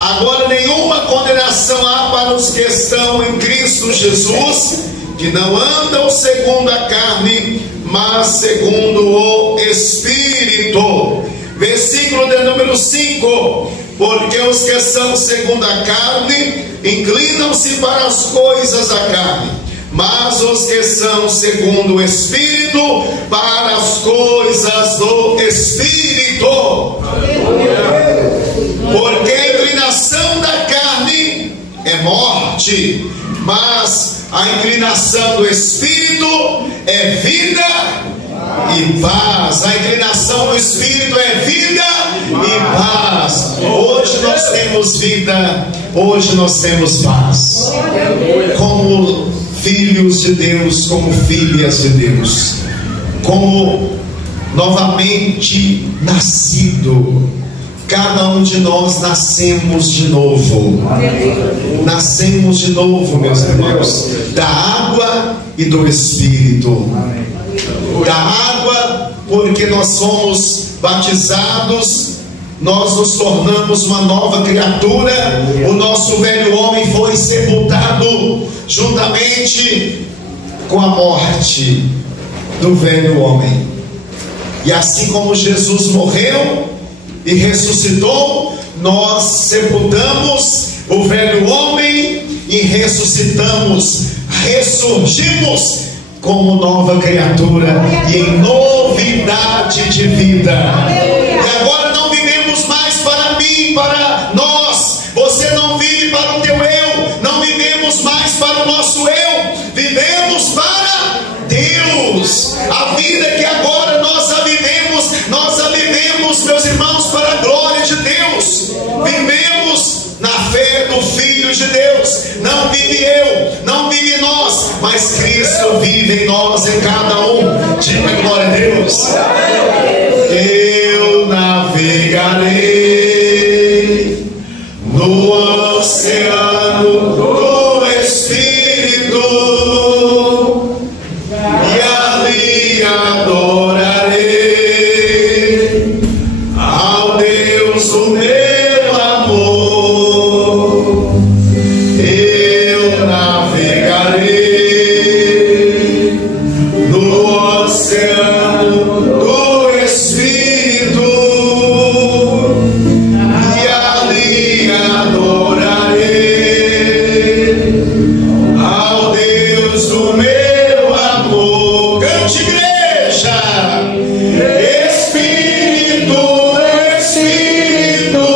Agora nenhuma condenação há para os que estão em Cristo Jesus, que não andam segundo a carne, mas segundo o Espírito. Versículo de número 5: porque os que são segundo a carne inclinam-se para as coisas da carne, mas os que são segundo o Espírito, para as coisas do Espírito. Porque a inclinação da carne é morte, mas a inclinação do Espírito é vida e paz. A inclinação do Espírito é vida e paz. Hoje nós temos vida, hoje nós temos paz. Como filhos de Deus, como filhas de Deus, como novamente nascido. Cada um de nós nascemos de novo. Nascemos de novo, meus irmãos, da água e do Espírito. Da água, porque nós somos batizados, nós nos tornamos uma nova criatura. O nosso velho homem foi sepultado juntamente com a morte do velho homem. E assim como Jesus morreu e ressuscitou, nós sepultamos o velho homem e ressuscitamos, ressurgimos como nova criatura e em novidade de vida. E agora não vivemos mais para mim, para nós. Você não vive para o teu eu, não vivemos mais para o nosso eu, vivemos para Deus. A vida que agora nós a vivemos, meus irmãos, para a glória de Deus. Vivemos na fé do Filho de Deus. Não vive eu, não vive nós, mas Cristo vive em nós, em cada um. Diga glória a Deus. Eu navegarei no oceano do Espírito e ali adorarei ao Deus o meu amor. Eu navegarei no oceano do Espírito e ali adorarei ao Deus o meu amor. Cante, igreja. Espírito, Espírito,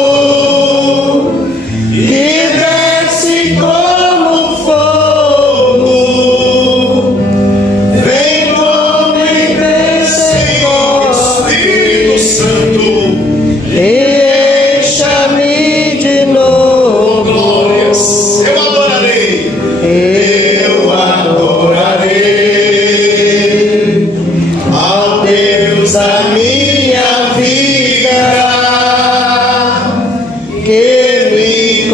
que desce como fogo, vem como em Pentecostes. Espírito Santo, deixa-me de novo. glórias. Eu adorarei. Eu adorarei ao Deus da minha vida, Que me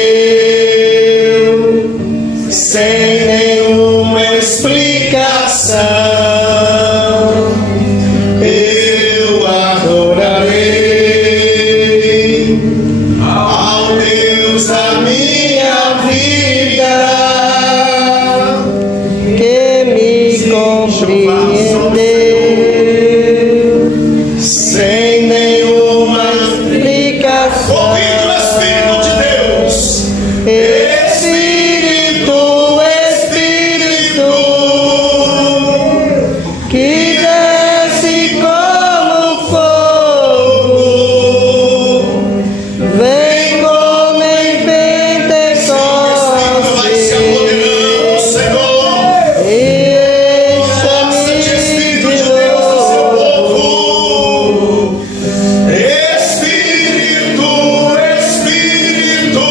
compreendeu sem nenhuma explicação. Eu adorarei ao Deus da minha vida, que me compreendeu sem nenhuma explicação. ouvindo o Espírito de Deus. Espírito, Espírito, que desce como fogo, vem como em Espírito vai se apoderando, Pentecostes. Senhor. Deixa-me Sente o Espírito de de Deus, seu novo. povo. Espírito, Espírito,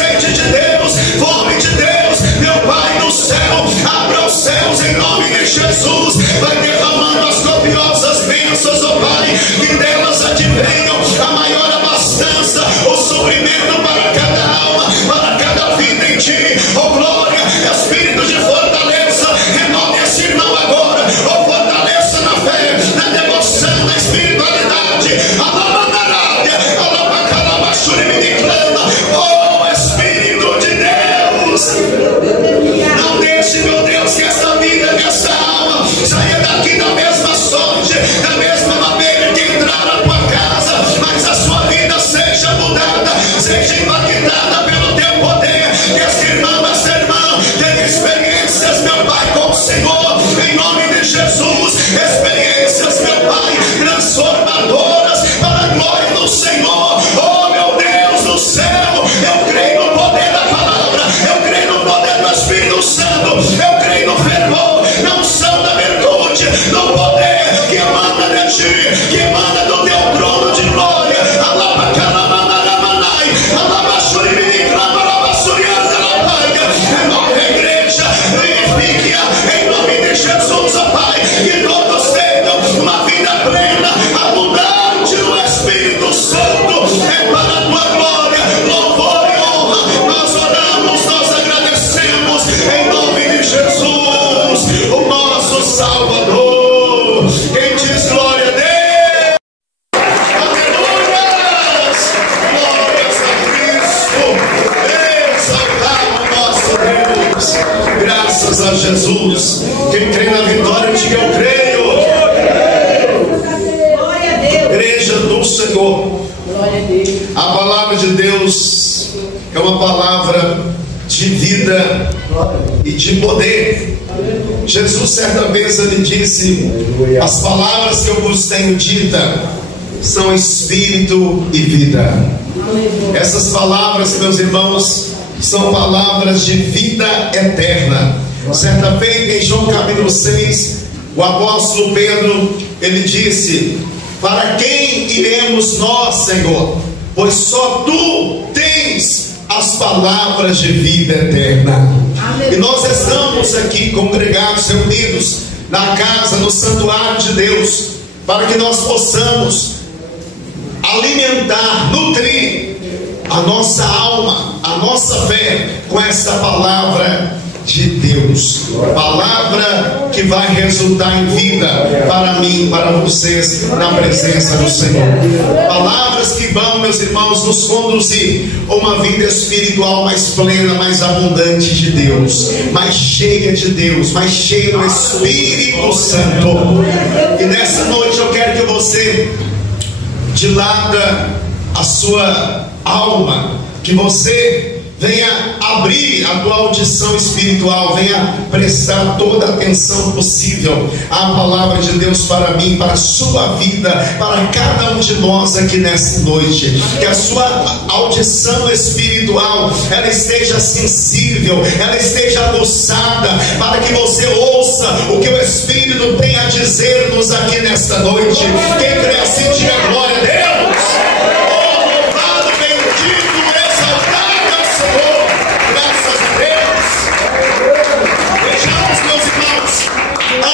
sede de Deus, fome de Deus. Meu Pai do céu, abra os céus em nome de Jesus. Vai derramando as copiosas bênçãos, ó Pai, que delas advenham a maior abastança, o suprimento para cada alma, para cada vida em Ti. Oh glória, Espírito de fortaleza, renove esse irmão agora. Oh, fortaleça na fé, na devoção, na espiritualidade. Oh Espírito de Deus, não deixe, meu Deus, que esta vida, que esta alma saia daqui da mesma sorte, da mesma maneira que entrar na tua casa, mas a sua vida seja mudada, seja impactada pelo teu poder. Que esta irmã tenha experiências, meu Pai, com o Senhor, em nome de Jesus. Experiências, meu Pai, transformadoras para a glória do Senhor. Oh meu Deus do céu, eu creio no poder da palavra, eu creio no poder do Espírito Santo, eu creio no fervor, na unção da virtude, no poder que emana de Ti, que emana do Teu trono de glória. Renove a igreja, vivifique-a em nome de Jesus, ó Pai, que todos tenham uma vida plena, abundante no Espírito Santo. É para a Tua glória, louvor e honra. Nós oramos, nós agradecemos em nome de Jesus, o nosso Salvador. Quem diz glória a Deus? Aleluias! Glórias a Cristo! Exaltado nosso Deus! Graças a Jesus. Quem crê na vitória, diga eu creio. Glória a Deus. Igreja do Senhor. Glória a Deus. A palavra de Deus é uma palavra de vida e de poder. Jesus certa vez ele disse: as palavras que eu vos tenho dita são espírito e vida. Essas palavras, meus irmãos, são palavras de vida eterna. Certa feita em João capítulo 6, o apóstolo Pedro, ele disse: para quem iremos nós, Senhor? Pois só Tu tens as palavras de vida eterna. E nós estamos aqui congregados, reunidos na casa, no santuário de Deus, para que nós possamos alimentar, nutrir a nossa alma, a nossa fé com essa palavra de Deus, palavra que vai resultar em vida para mim, para vocês, na presença do Senhor. Palavras que vão, meus irmãos, nos conduzir a uma vida espiritual mais plena, mais abundante de Deus, mais cheia de Deus, mais cheia do Espírito Santo. E nessa noite eu quero que você dilata a sua alma, que você venha abrir a tua audição espiritual, venha prestar toda a atenção possível à palavra de Deus para mim, para a sua vida, para cada um de nós aqui nesta noite. Que a sua audição espiritual, ela esteja sensível, ela esteja aguçada, para que você ouça o que o Espírito tem a dizer-nos aqui nesta noite. Quem crê assim, diga glória a Deus.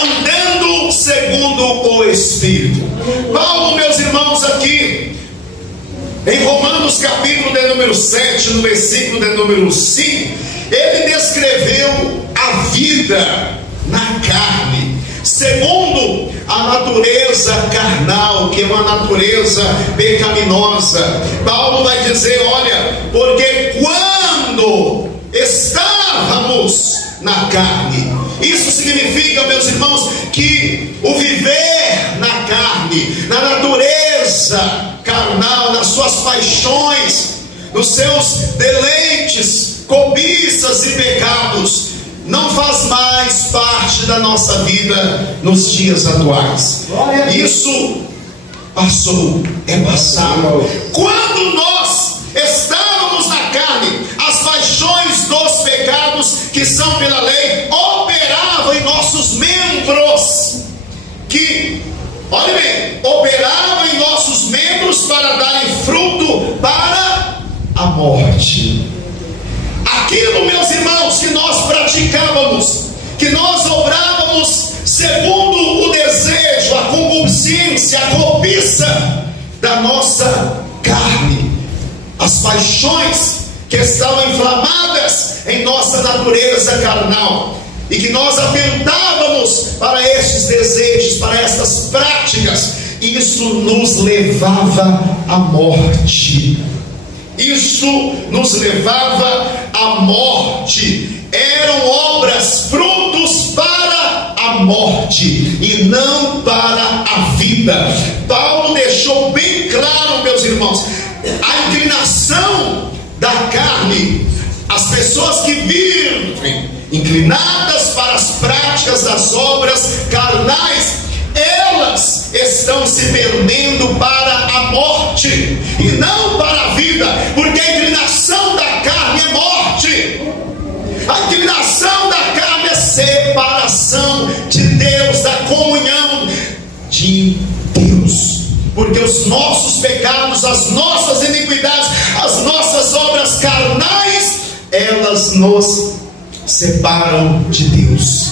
Andando segundo o Espírito. Paulo, meus irmãos, aqui em Romanos capítulo de número 7, no versículo de número 5, ele descreveu a vida na carne, segundo a natureza carnal, que é uma natureza pecaminosa. Paulo vai dizer: olha, porque quando estávamos na carne, isso significa, meus irmãos, que o viver na carne, na natureza carnal, nas suas paixões, nos seus deleites, cobiças e pecados, não faz mais parte da nossa vida nos dias atuais. Isso passou, é passado. Quando nós estávamos na carne, as paixões dos pecados que são pela lei operavam em nossos membros, que, olha bem, operavam em nossos membros para darem fruto para a morte. aquilo, meus irmãos, que nós praticávamos, que nós obrávamos segundo o desejo, a concupiscência, a cobiça da nossa carne, as paixões que estavam inflamadas em nossa natureza carnal, e que nós atentávamos para estes desejos, para estas práticas, isso nos levava à morte. Isso nos levava à morte. Eram obras, frutos para a morte e não para a vida. Paulo deixou bem claro, meus irmãos, a inclinação da carne. As pessoas que vivem inclinadas para as práticas das obras carnais, elas estão se perdendo para a morte e não para a vida, porque a inclinação da carne é morte. A inclinação da carne é separação de Deus, da comunhão de Deus, porque os nossos pecados, as nossas iniquidades, as nossas obras carnais, elas nos separam de Deus.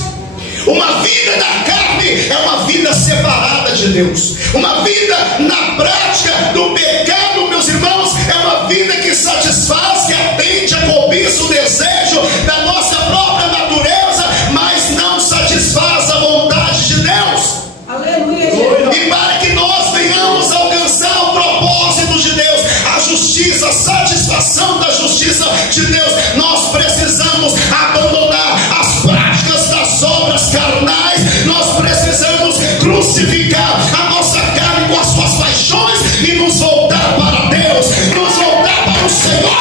Uma vida da carne é uma vida separada de Deus. Uma vida na prática do pecado, meus irmãos, é uma vida que satisfaz, que atende a cobiça, o desejo da nossa própria natureza, mas não satisfaz a vontade de Deus. Aleluia. E para que nós venhamos alcançar o propósito de Deus, a justiça, a satisfação da justiça de Deus, nós precisamos abandonar as práticas das obras carnais. Nós precisamos crucificar a nossa carne com as suas paixões e nos voltar para Deus, nos voltar para o Senhor.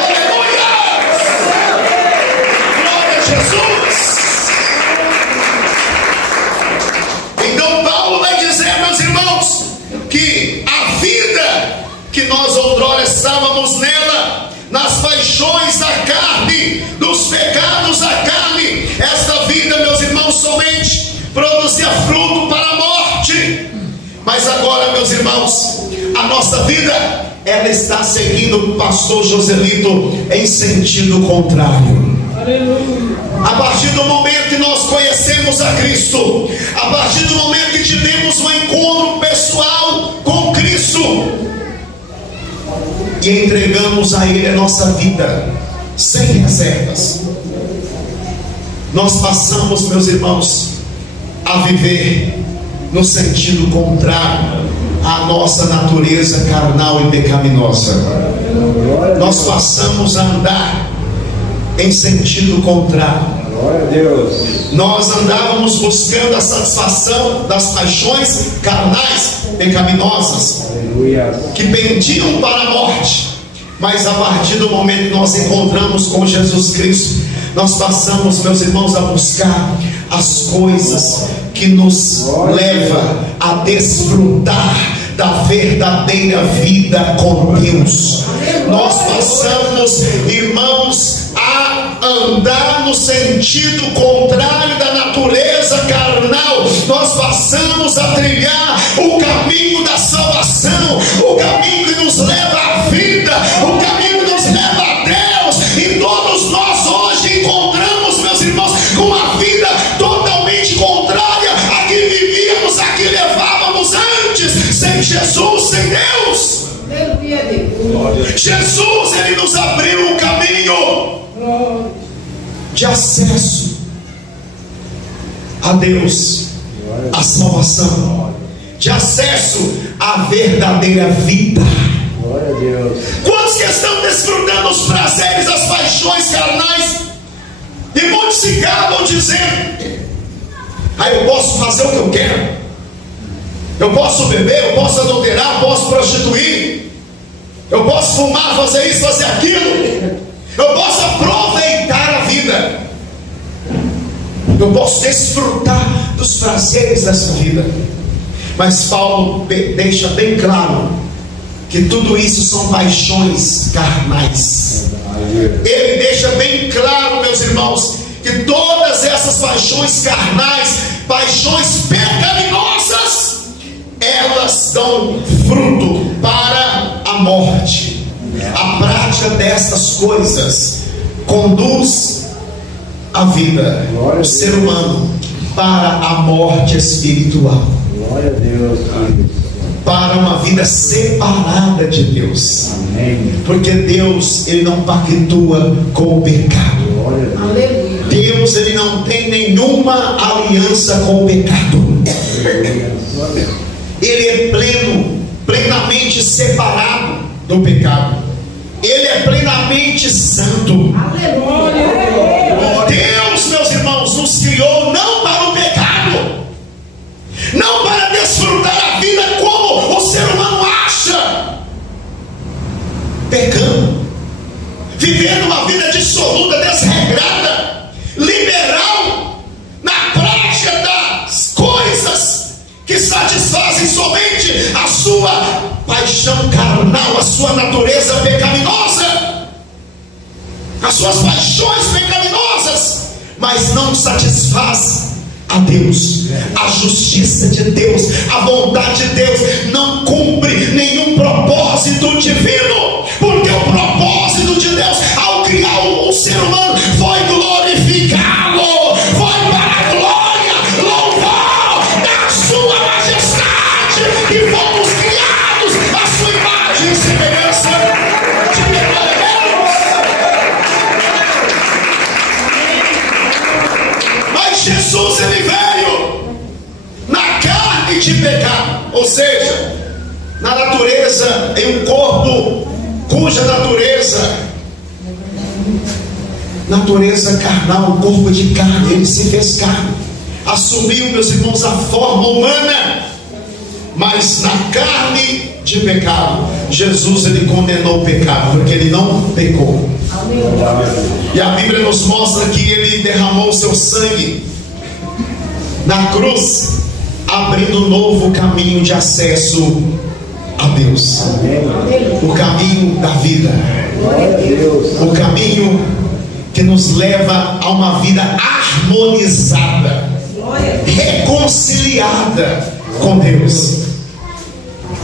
Aleluia! Glória a Jesus. Então Paulo vai dizer, meus irmãos, que a vida que nós outrora estávamos nela, nas paixões da carne, dos pecados da carne, esta vida, meus irmãos, somente produzia fruto para a morte. Mas agora, meus irmãos, a nossa vida, ela está seguindo o pastor Joselito em sentido contrário. Aleluia. A partir do momento que nós conhecemos a Cristo, a partir do momento que tivemos um encontro pessoal com Cristo e entregamos a Ele a nossa vida sem reservas, nós passamos, meus irmãos, a viver no sentido contrário à nossa natureza carnal e pecaminosa. Nós passamos a andar em sentido contrário. Glória a Deus. Nós andávamos buscando a satisfação das paixões carnais pecaminosas, Aleluia. que pendiam para a morte. Mas a partir do momento que nós encontramos com Jesus Cristo, nós passamos, meus irmãos, a buscar as coisas que nos levam a desfrutar da verdadeira vida com Deus. Nós passamos, irmãos, a andar no sentido contrário da natureza carnal. Nós passamos a trilhar o caminho da salvação, o caminho que nos leva à vida, o caminho que nos leva a Deus. E todos nós hoje encontramos, meus irmãos, com uma vida totalmente contrária a que vivíamos, a que levávamos antes, sem Jesus, sem Deus. Jesus, Ele nos abriu um caminho de acesso a Deus, a salvação, de acesso à verdadeira vida. Glória a Deus. Quantos que estão desfrutando os prazeres, as paixões carnais, e muitos se gabam dizendo: eu posso fazer o que eu quero, eu posso beber, eu posso adulterar, eu posso prostituir, eu posso fumar, fazer isso, fazer aquilo, eu posso aproveitar a vida, eu posso desfrutar dos prazeres dessa vida. Mas Paulo deixa bem claro que tudo isso são paixões carnais. Ele deixa bem claro, meus irmãos, que todas essas paixões carnais, paixões pecaminosas, elas dão fruto para a morte. A prática destas coisas conduz a vida, o ser humano, para a morte espiritual. Glória a Deus. Para uma vida separada de Deus. Amém. Porque Deus, Ele não pactua com o pecado. Glória a Deus. Deus, Ele não tem nenhuma aliança com o pecado. Ele é plenamente separado do pecado. Ele é plenamente santo. Deus, meus irmãos, nos criou não para o pecado, não para desfrutar a vida como o ser humano acha, pecando, vivendo uma vida dissoluta, desregrada, liberal, na prática das coisas que satisfazem somente a sua paixão carnal, a sua natureza pecaminosa, as suas paixões pecaminosas, mas não satisfaz a Deus, a justiça de Deus, a vontade de Deus, não cumpre nenhum propósito divino, porque o propósito de Deus ao criar o ser humano foi glorificá-lo, foi para a glória, louvor da sua majestade, e fomos criados à sua imagem e semelhança. Jesus, Ele veio na carne de pecado, ou seja, na natureza, em um corpo cuja natureza carnal, um corpo de carne. Ele se fez carne, assumiu, meus irmãos, a forma humana, mas na carne de pecado. Jesus, Ele condenou o pecado, porque Ele não pecou. E a Bíblia nos mostra que Ele derramou o seu sangue na cruz, abrindo um novo caminho de acesso a Deus. O caminho da vida, o caminho que nos leva a uma vida harmonizada, reconciliada com Deus.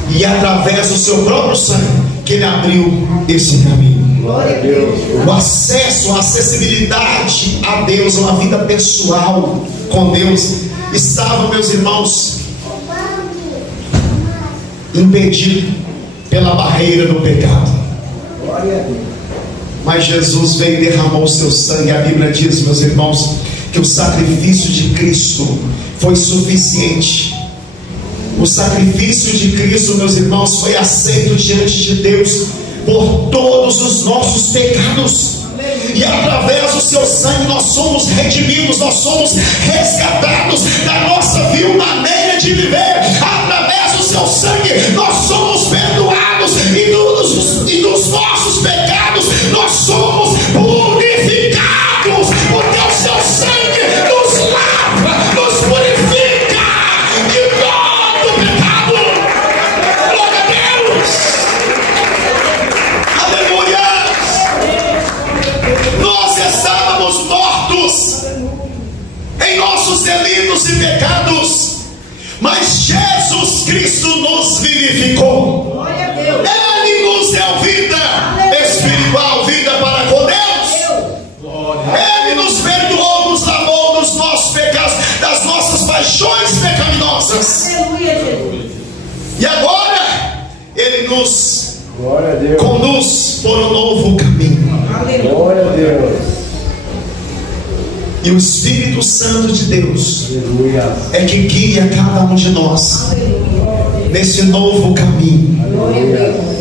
E através do seu próprio sangue que Ele abriu esse caminho. O acesso, a acessibilidade a Deus, uma vida pessoal com Deus, estava, meus irmãos, impedido pela barreira do pecado. Mas Jesus veio e derramou o seu sangue. A Bíblia diz, meus irmãos, que o sacrifício de Cristo foi suficiente. O sacrifício de Cristo, meus irmãos, foi aceito diante de Deus por todos os nossos pecados. E através do seu sangue nós somos redimidos, nós somos resgatados da nossa vil maneira de viver. Através do seu sangue nós somos perdoados, e dos nossos pecados nós somos purificados, porque o seu sangue nos lava, nos purifica de todo pecado. Glória a Deus. Aleluia. Nós estávamos mortos em nossos delitos e pecados, mas Jesus Cristo nos vivificou. Ele nos deu vida espiritual, vida para com Deus. Ele nos perdoou, nos lavou dos nossos pecados, das nossas paixões pecaminosas. E agora Ele nos conduz por um novo caminho. Glória a Deus. E o Espírito Santo de Deus Aleluia. é que guia cada um de nós nesse novo caminho.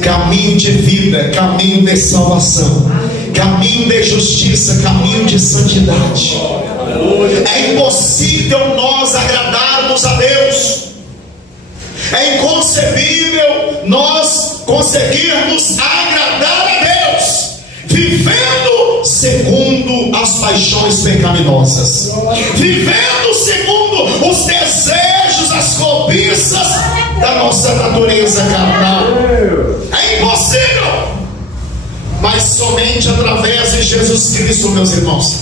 Caminho de vida, caminho de salvação, caminho de justiça, caminho de santidade. É impossível nós agradarmos a Deus. É inconcebível nós conseguirmos agradar a Deus vivendo segundo as paixões pecaminosas, vivendo segundo os desejos, as cobiças da nossa natureza carnal. É impossível, mas somente através de Jesus Cristo, meus irmãos,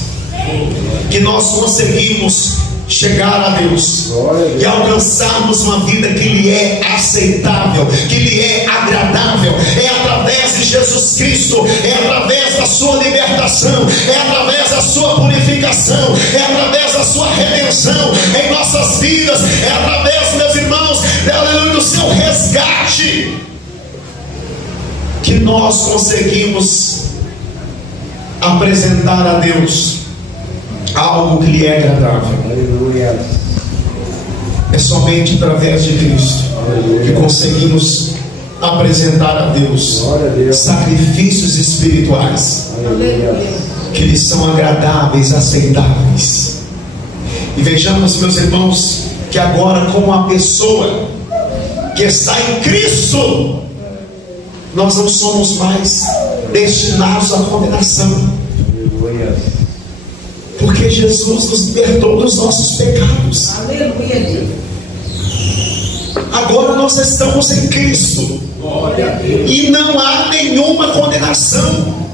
que nós conseguimos chegar a Deus e alcançarmos uma vida que lhe é aceitável, que lhe é agradável. É através de Jesus Cristo, é através da sua libertação, é sua purificação, é através da sua redenção em nossas vidas, é através, meus irmãos, aleluia, do seu resgate, que nós conseguimos apresentar a Deus algo que lhe é agradável. Aleluia. É somente através de Cristo que conseguimos apresentar a Deus sacrifícios espirituais que lhes são agradáveis, aceitáveis. E vejamos, meus irmãos, que agora, como a pessoa que está em Cristo, nós não somos mais destinados à condenação, porque Jesus nos libertou dos nossos pecados. Agora nós estamos em Cristo e não há nenhuma condenação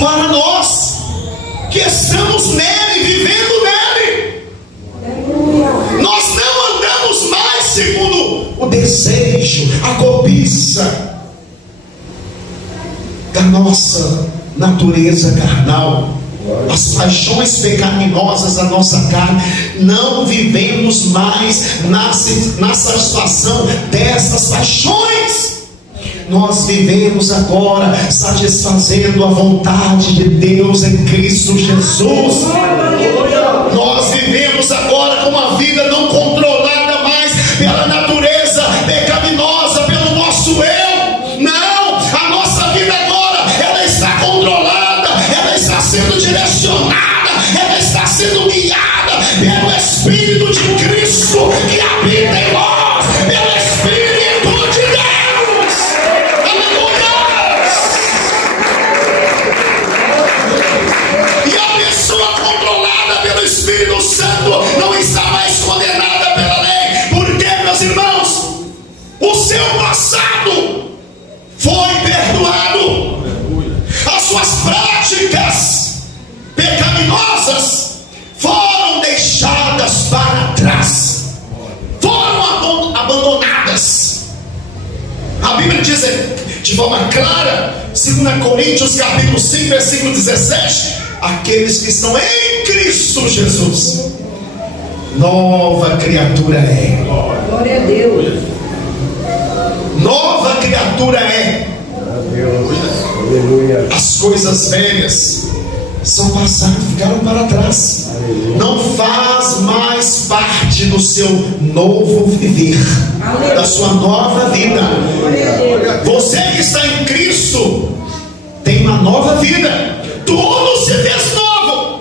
para nós que estamos nele, vivendo nele. Nós não andamos mais segundo o desejo, a cobiça da nossa natureza carnal, as paixões pecaminosas da nossa carne. Não vivemos mais na satisfação dessas paixões. Nós vivemos agora satisfazendo a vontade de Deus em Cristo Jesus. Nós vivemos agora com uma vida não controlada mais pela natureza pecaminosa, pelo nosso eu. Não, a nossa vida agora, ela está controlada, ela está sendo direcionada, ela está sendo guiada pelo Espírito de Cristo que habita em nós, pelo Espírito de Deus. Aleluia! E a pessoa controlada pelo Espírito Santo não está mais condenada pela lei. Por quê, meus irmãos? O seu passado foi perdoado, as suas práticas pecaminosas foram deixadas para trás, foram abandonadas. A Bíblia diz de forma clara, 2 Coríntios capítulo 5, versículo 17: aqueles que estão em Cristo Jesus, nova criatura é. Glória a Deus. Nova criatura é. Aleluia. As coisas velhas são passadas, ficaram para trás. Não faz mais parte do seu novo viver, da sua nova vida. Você que está em Cristo tem uma nova vida. Tudo se fez novo.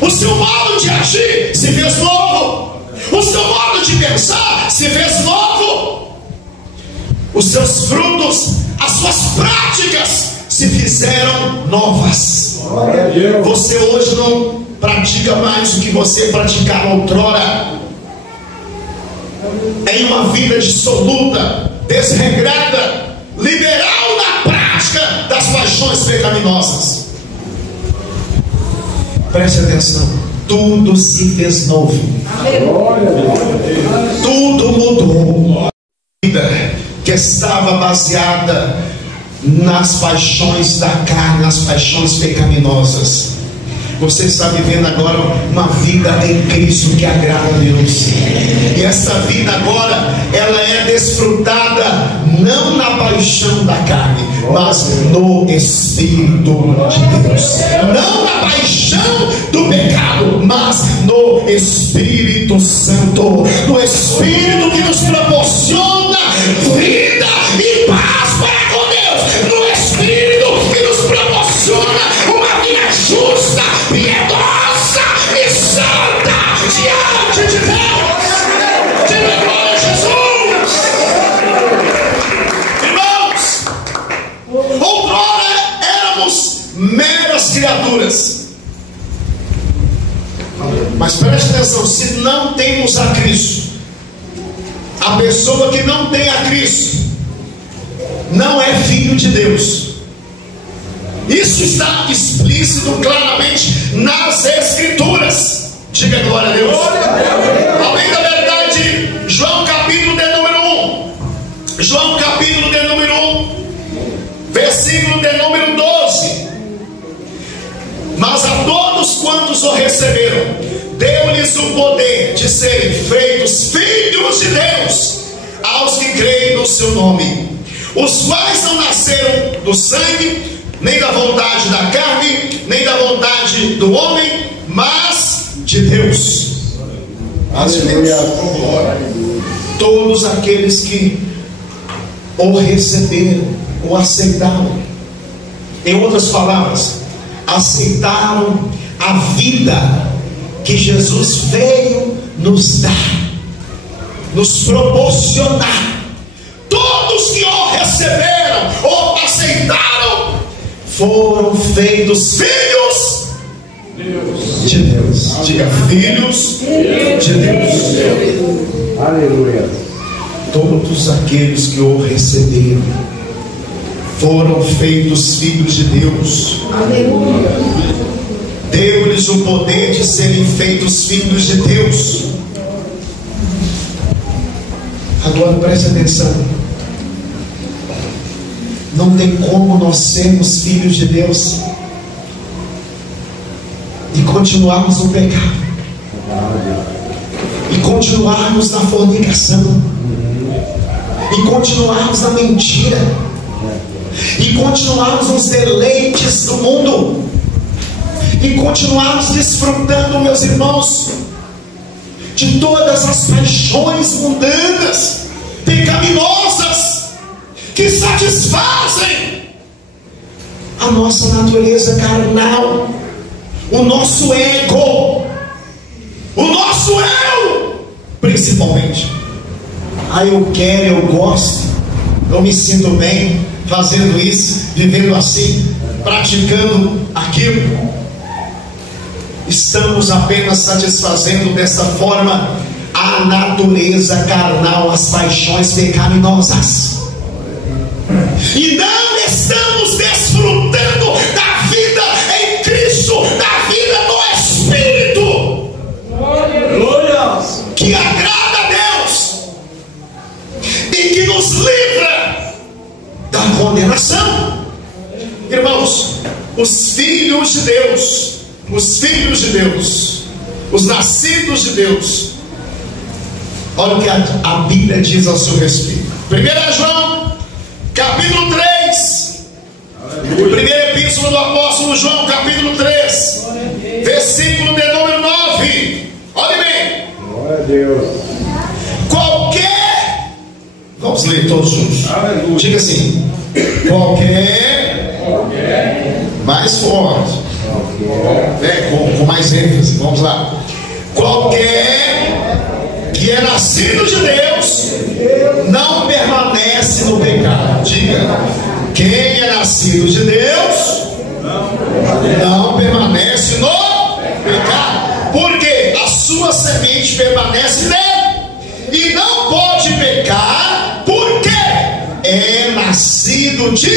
O seu modo de agir se fez novo. O seu modo de pensar se fez novo. Os seus frutos, as suas práticas se fizeram novas. Você hoje não pratica mais o que você praticava outrora. Em uma vida dissoluta, desregrada, liberal na prática das paixões pecaminosas. Preste atenção, tudo se fez novo. Tudo mudou. A vida que estava baseada nas paixões da carne, nas paixões pecaminosas, você está vivendo agora uma vida em Cristo que agrada a Deus. E essa vida agora, ela é desfrutada não na paixão da carne, mas no Espírito de Deus. Não na paixão do pecado, mas no Espírito Santo, no Espírito que nos proporciona vida e paz para com Deus, no Espírito que nos proporciona uma vida justa, piedosa e santa diante de Deus. Diga glória a Jesus. Irmãos, outrora éramos meras criaturas, mas preste atenção, se não temos a Cristo, a pessoa que não tem a Cristo não é filho de Deus. Isso está explícito claramente nas Escrituras. Diga glória a Deus. Além da verdade, João capítulo de número 1. João capítulo de número 1, versículo de número 12. Mas a todos quantos o receberam, deu-lhes o poder de serem feitos filhos de Deus, aos que creem no seu nome, os quais não nasceram do sangue, nem da vontade da carne, nem da vontade do homem, mas de Deus. Mas de Deus. Todos aqueles que o receberam, o aceitaram, em outras palavras, aceitaram a vida que Jesus veio nos dar, nos proporcionar. Todos que o receberam, o aceitaram, foram feitos filhos de Deus. Diga, filhos de Deus. Aleluia. Todos aqueles que o receberam foram feitos filhos de Deus. Aleluia. Deu-lhes o poder de serem feitos filhos de Deus. Agora preste atenção. Não tem como nós sermos filhos de Deus e continuarmos no pecado, e continuarmos na fornicação, e continuarmos na mentira, e continuarmos nos deleites do mundo, e continuarmos desfrutando, meus irmãos, de todas as paixões mundanas, pecaminosas, que satisfazem a nossa natureza carnal, o nosso ego, o nosso eu, principalmente. Eu quero, eu gosto, eu me sinto bem fazendo isso, vivendo assim, praticando aquilo. Estamos apenas satisfazendo dessa forma a natureza carnal, as paixões pecaminosas, e não estamos desfrutando da vida em Cristo, da vida no Espírito, que agrada a Deus e que nos livra da condenação. Irmãos, os filhos de Deus, os nascidos de Deus, olha o que a Bíblia diz ao seu respeito. 1 João capítulo 3, primeira epístola do apóstolo João, capítulo 3, versículo de número 9. Olha bem. Glória a Deus. Qualquer, vamos ler todos juntos. Aleluia. Diga assim: qualquer, mais forte, com mais ênfase, vamos lá. Qualquer que é nascido de Deus não permanece no pecado. Diga, quem é nascido de Deus não permanece no pecado, porque a sua semente permanece nele e não pode pecar, porque é nascido de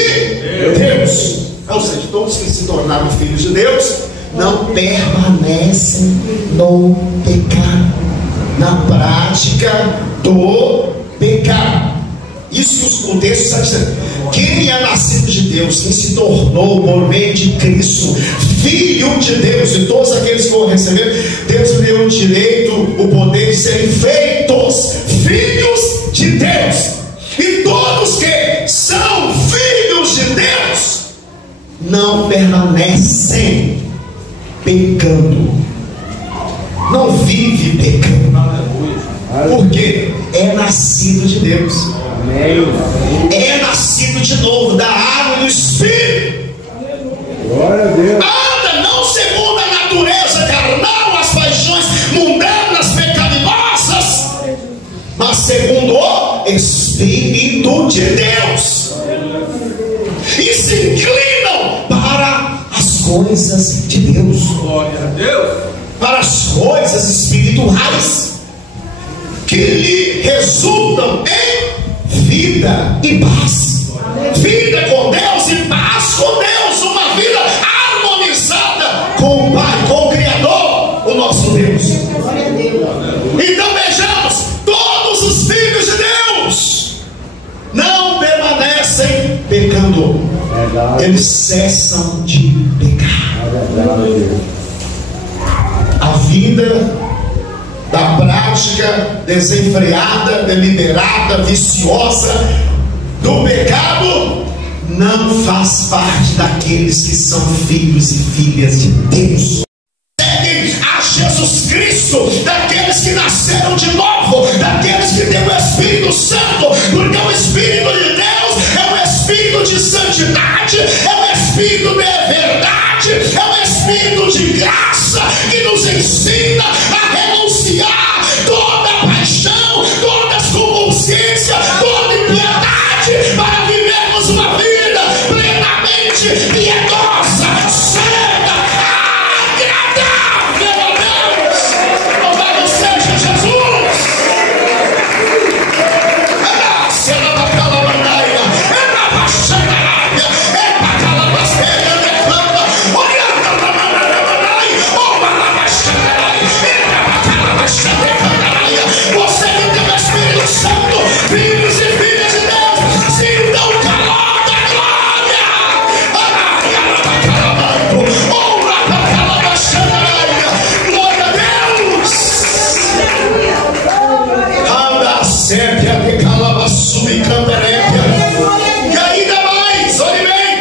Deus. Ou seja, todos que se tornaram filhos de Deus não permanecem no pecado, na prática do pecado. Isso o texto está dizendo. Quem é nascido de Deus, quem se tornou por meio de Cristo filho de Deus, e todos aqueles que vão receber, Deus lhe deu o direito, o poder de serem feitos filhos de Deus. E todos que são filhos de Deus não permanecem pecando, não vive pecando, porque é nascido de Deus, é nascido de novo da água e do Espírito. Glória a Deus. Anda não segundo a natureza carnal, as paixões mundanas, pecaminosas, mas segundo o Espírito de Deus, e se inclinam para as coisas de Deus. Glória a Deus. Para as coisas espirituais, que lhe resultam em vida e paz. Vida com Deus e paz com Deus. Uma vida harmonizada com o Pai, com o Criador, o nosso Deus. Então vejamos, todos os filhos de Deus não permanecem pecando. pecando, Verdade. eles cessam de pecar. Verdade. A vida da prática desenfreada, deliberada, viciosa do pecado não faz parte daqueles que são filhos e filhas de Deus. Seguem a Jesus Cristo, daqueles que nasceram de novo, daqueles que têm o Espírito Santo, porque o Espírito de Deus é um Espírito de santidade, é um Espírito de verdade, é um Espírito de graça que nos ensina a renunciar toda paixão, toda concupiscência, toda impiedade, para vivermos uma vida plenamente piedosa, santa, agradável a Deus. Louvado seja Jesus. Você que tem o Espírito Santo, filhos e filhas de Deus, sintam o calor da glória. Glória a Deus. Anda sempre a que calabassu e cantarépia. E ainda mais, olhe bem,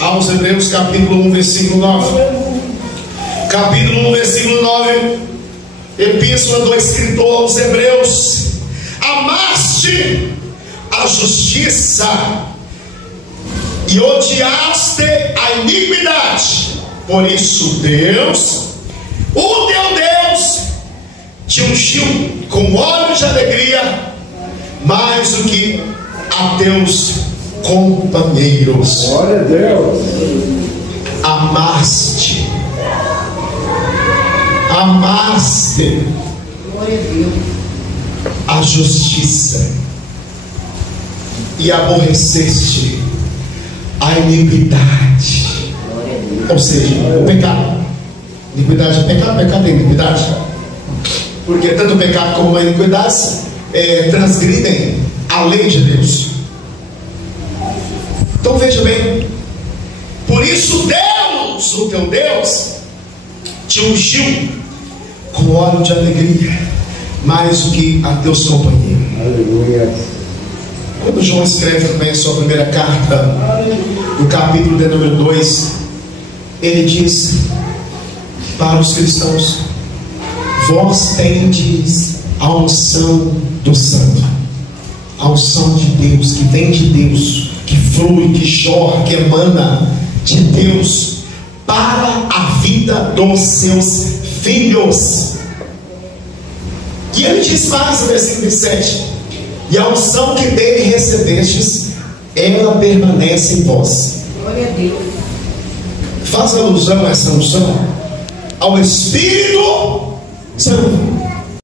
aos Hebreus capítulo 1, versículo 9. Capítulo 1, versículo 9, epístola do escritor aos Hebreus: amaste a justiça e odiaste a iniquidade, por isso Deus, o teu Deus, te ungiu com óleo de alegria, mais do que a teus companheiros. Glória a Deus. Amaste a justiça e aborreceste a iniquidade. Ou seja, o pecado. Iniquidade é pecado, pecado é iniquidade. Porque tanto o pecado como a iniquidade transgridem a lei de Deus. Então veja bem, por isso Deus, o teu Deus, te ungiu com óleo de alegria, mais do que a teus companheiros. Aleluia. Quando João escreve também a sua primeira carta, no capítulo de número 2, ele diz para os cristãos: vós tendes a unção do Santo, a unção de Deus, que vem de Deus, que flui, que jorra, que emana de Deus para a vida dos seus filhos. E ele diz mais no versículo 7: e a unção que dele recebestes, ela permanece em vós. Glória a Deus. Faz alusão a essa unção ao Espírito Santo.